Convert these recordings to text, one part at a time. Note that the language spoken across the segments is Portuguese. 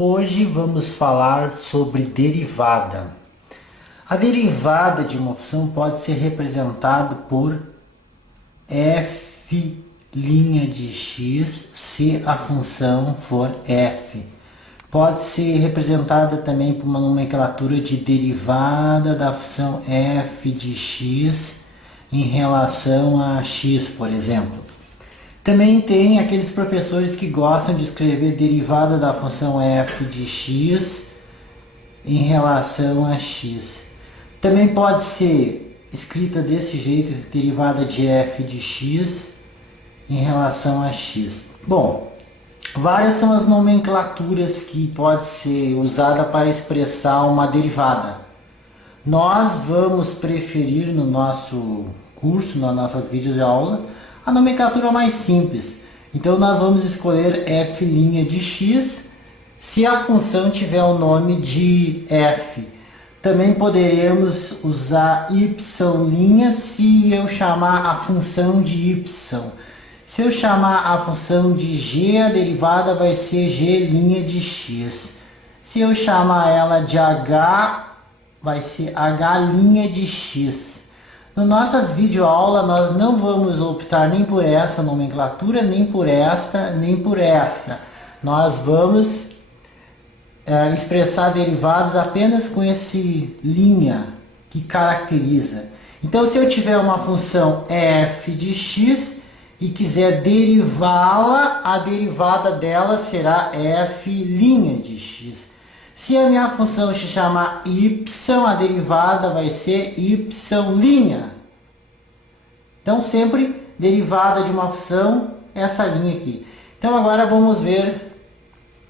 Hoje vamos falar sobre derivada. A derivada de uma função pode ser representada por f' de x se a função for f. Pode ser representada também por uma nomenclatura de derivada da função f de x em relação a x, por exemplo. Também tem aqueles professores que gostam de escrever derivada da função f de x em relação a x. Também pode ser escrita desse jeito, derivada de f de x em relação a x. Bom, várias são as nomenclaturas que pode ser usada para expressar uma derivada. Nós vamos preferir no nosso curso, nas nossas vídeos de aula, a nomenclatura mais simples. Então nós vamos escolher f' de x se a função tiver o nome de f. Também poderemos usar y' se eu chamar a função de y. Se eu chamar a função de g, a derivada vai ser g' de x. Se eu chamar ela de h, vai ser h' de x. Nas nossas videoaulas nós não vamos optar nem por essa nomenclatura, nem por esta, nem por esta. Nós vamos expressar derivados apenas com esse linha que caracteriza. Então, se eu tiver uma função f de x e quiser derivá-la, a derivada dela será f' de x. Se a minha função se chamar y, a derivada vai ser y'. Então, sempre derivada de uma função, essa linha aqui. Então, agora vamos ver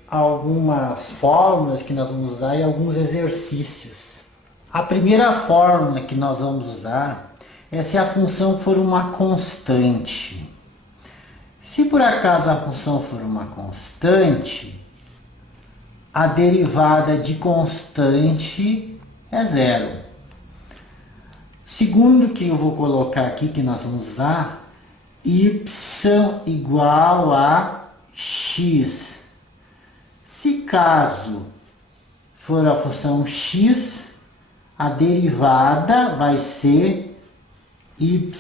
algumas fórmulas que nós vamos usar e alguns exercícios. A primeira fórmula que nós vamos usar é se a função for uma constante. Se por acaso a função for uma constante, a derivada de constante é zero. Segundo que eu vou colocar aqui, que nós vamos usar, y igual a x. Se caso for a função x, a derivada vai ser y',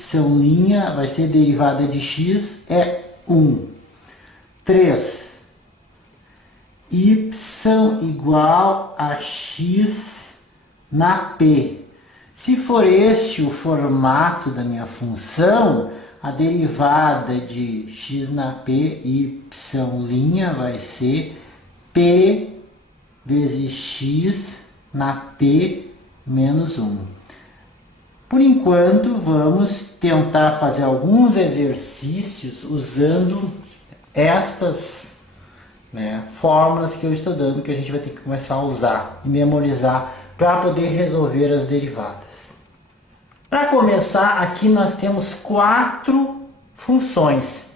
vai ser derivada de x é 1. 3. Y igual a x na P. Se for este o formato da minha função, a derivada de x na P, y' vai ser P vezes x na P menos 1. Por enquanto, vamos tentar fazer alguns exercícios usando estas fórmulas que eu estou dando, que a gente vai ter que começar a usar e memorizar para poder resolver as derivadas. Para começar, aqui nós temos quatro funções.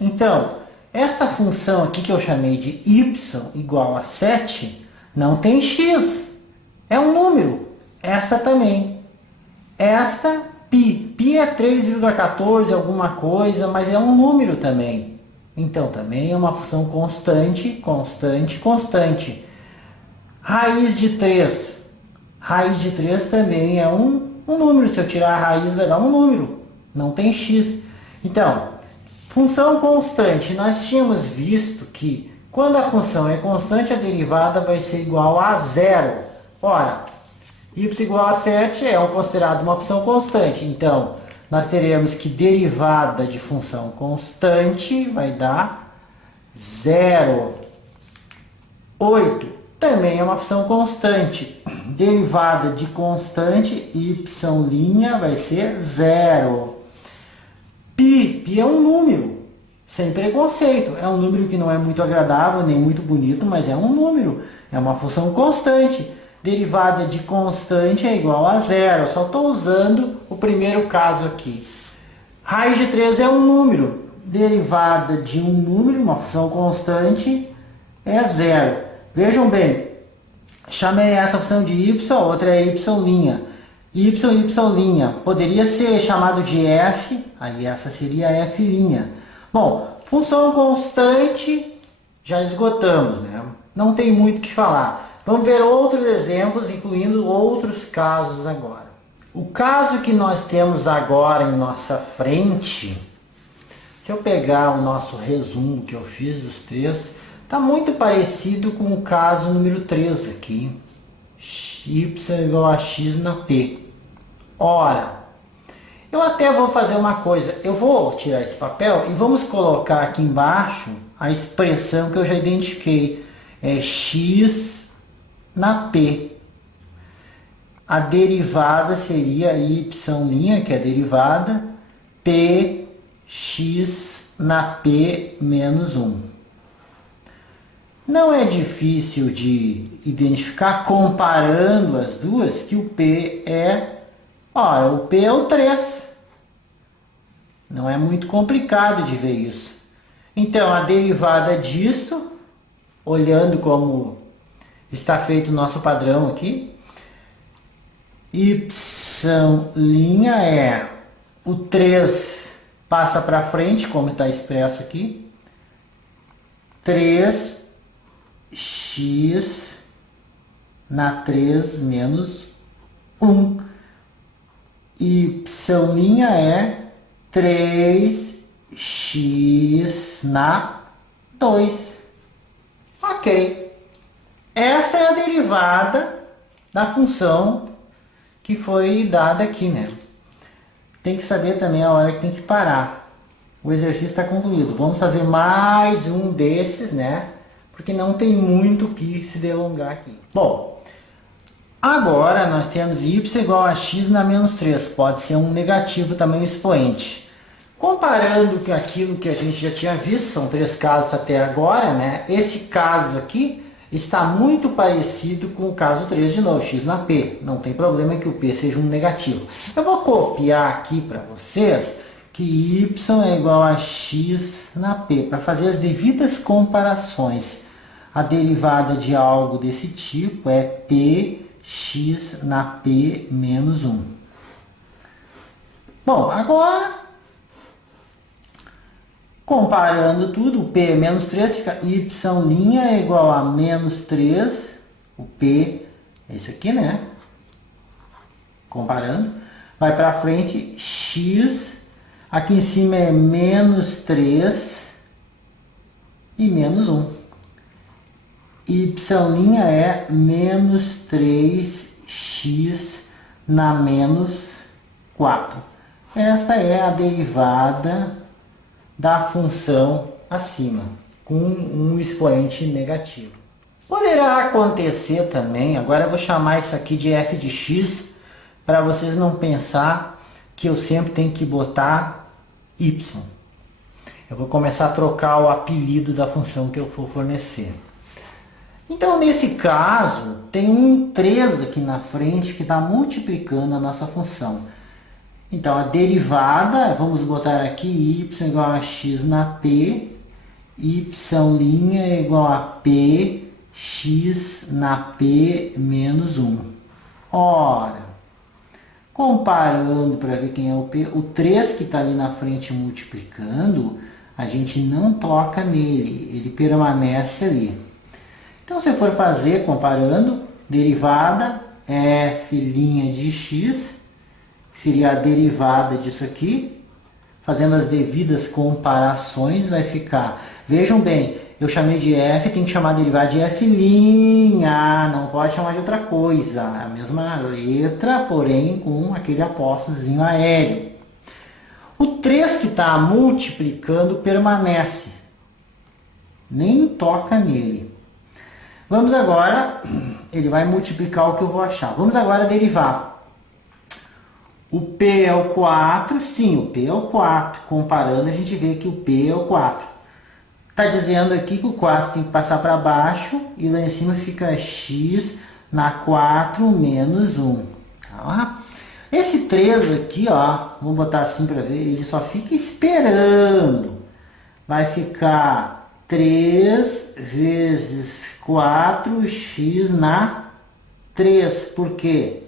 Então, esta função aqui que eu chamei de y igual a 7, não tem x. É um número. Esta também. Esta, π. π é 3,14 alguma coisa, mas é um número também. Então, também é uma função constante, constante, constante. Raiz de 3. Raiz de 3 também é um número. Se eu tirar a raiz, vai dar um número. Não tem x. Então, função constante. Nós tínhamos visto que quando a função é constante, a derivada vai ser igual a zero. Ora, y igual a 7 é considerado uma função constante. Então, nós teremos que derivada de função constante vai dar 0. 8 também é uma função constante. Derivada de constante y' vai ser 0. π é um número, sem preconceito. É um número que não é muito agradável, nem muito bonito, mas é um número. É uma função constante. Derivada de constante é igual a 0. Eu só estou usando o primeiro caso aqui. Raiz de 3 é um número. Derivada de um número, uma função constante, é 0. Vejam bem, chamei essa função de y, a outra é y'. y', poderia ser chamado de f, aí essa seria f'. Bom, função constante já esgotamos, né? Não tem muito o que falar. Vamos ver outros exemplos, incluindo outros casos agora. O caso que nós temos agora em nossa frente, se eu pegar o nosso resumo que eu fiz dos três, está muito parecido com o caso número 3 aqui. Y igual a x na P. Ora, eu até vou fazer uma coisa. Eu vou tirar esse papel e vamos colocar aqui embaixo a expressão que eu já identifiquei. É x na P. A derivada seria y', que é a derivada, px na P menos 1. Não é difícil de identificar comparando as duas que o P é... Ora, o P é o 3. Não é muito complicado de ver isso. Então, a derivada disto, olhando como está feito o nosso padrão aqui, y' é o 3 passa para frente, como está expresso aqui, 3x na 3 menos 1. Y' é 3x na 2. Ok. Esta é a derivada da função que foi dada aqui, né? Tem que saber também a hora que tem que parar. O exercício está concluído. Vamos fazer mais um desses, né? Porque não tem muito o que se delongar aqui. Bom, agora nós temos y igual a x na menos 3. Pode ser um negativo também, um expoente. Comparando com aquilo que a gente já tinha visto, são 3 casos até agora, né? Esse caso aqui está muito parecido com o caso 3 de novo, x na P. Não tem problema que o P seja um negativo. Eu vou copiar aqui para vocês que y é igual a x na P, para fazer as devidas comparações. A derivada de algo desse tipo é px na P menos 1. Bom, agora, comparando tudo, o P é menos 3, fica y' é igual a menos 3, o P é isso aqui, né? Comparando, vai para frente, x, aqui em cima é menos 3 e menos 1. Y' é menos 3x na menos 4. Esta é a derivada da função acima, com um expoente negativo. Poderá acontecer também, agora eu vou chamar isso aqui de f de x, para vocês não pensar que eu sempre tenho que botar y. Eu vou começar a trocar o apelido da função que eu for fornecer. Então, nesse caso, tem um 3 aqui na frente que está multiplicando a nossa função. Então, a derivada, vamos botar aqui y igual a x na P, y' é igual a p x na P menos 1. Ora, comparando para ver quem é o P, o 3 que está ali na frente multiplicando, a gente não toca nele, ele permanece ali. Então, se for fazer, comparando, derivada f' de x, que seria a derivada disso aqui, fazendo as devidas comparações, vai ficar... Vejam bem, eu chamei de f, tem que chamar a derivada de f', não pode chamar de outra coisa. A mesma letra, porém com aquele apóstrofozinho aéreo. O 3 que está multiplicando permanece, nem toca nele. Vamos agora, ele vai multiplicar o que eu vou achar. Vamos agora derivar. O P é o 4, sim, o P é o 4. Comparando, a gente vê que o P é o 4. Está dizendo aqui que o 4 tem que passar para baixo e lá em cima fica x na 4 menos 1. Tá? Esse 3 aqui, ó, vou botar assim para ver, ele só fica esperando. Vai ficar 3 vezes 4x na 3. Por quê?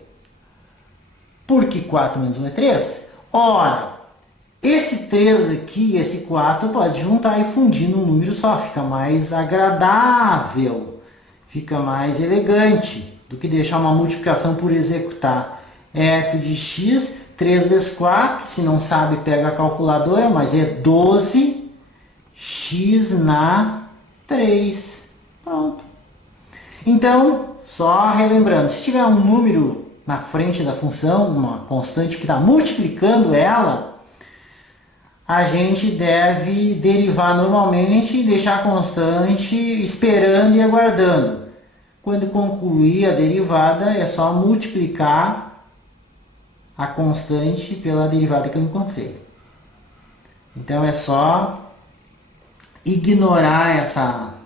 Porque 4 menos 1 é 3. Ora, Esse 3 aqui e esse 4 pode juntar e fundir num número só. Fica mais agradável, fica mais elegante do que deixar uma multiplicação por executar. F de x, 3 vezes 4, se não sabe pega a calculadora, mas é 12 x na 3. Pronto. Então, só relembrando, se tiver um número na frente da função, uma constante que está multiplicando ela, a gente deve derivar normalmente e deixar a constante esperando e aguardando. Quando concluir a derivada, é só multiplicar a constante pela derivada que eu encontrei. Então é só ignorar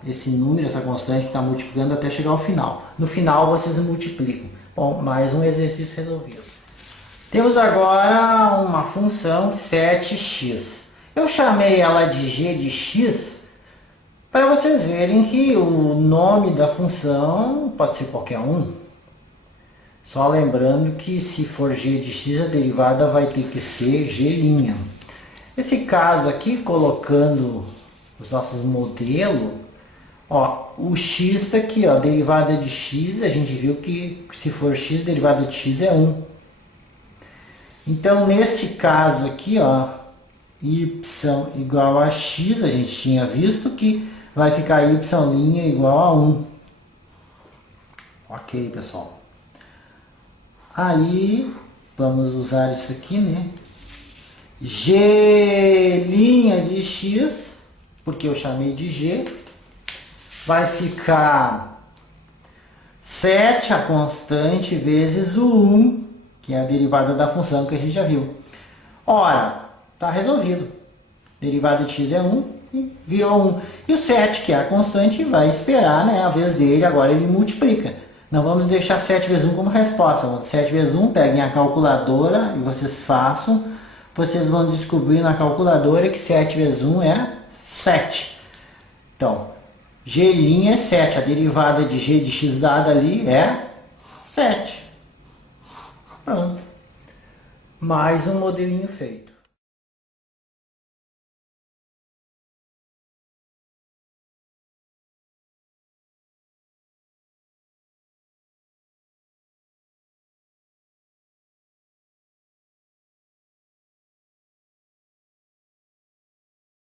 esse número, essa constante que está multiplicando até chegar ao final. No final vocês multiplicam. Bom, mais um exercício resolvido. Temos agora uma função 7x. Eu chamei ela de g de x para vocês verem que o nome da função pode ser qualquer um. Só lembrando que se for g de x, a derivada vai ter que ser g'. Esse caso aqui, colocando os nossos modelos, ó, o x está aqui, ó, derivada de x, a gente viu que se for x, derivada de x é 1. Então, neste caso aqui, ó, y igual a x, a gente tinha visto que vai ficar y' igual a 1. Ok, pessoal. Aí, vamos usar isso aqui, né? G' de x, porque eu chamei de g, vai ficar 7, a constante, vezes o 1, que é a derivada da função que a gente já viu. Ora, está resolvido. Derivada de x é 1 e virou 1. E o 7, que é a constante, vai esperar, né, a vez dele, agora ele multiplica. Não vamos deixar 7 vezes 1 como resposta. 7 vezes 1, peguem a calculadora e vocês façam. Vocês vão descobrir na calculadora que 7 vezes 1 é 7. Então, g' é 7. A derivada de g de x dada ali é 7. Pronto. Mais um modelinho feito.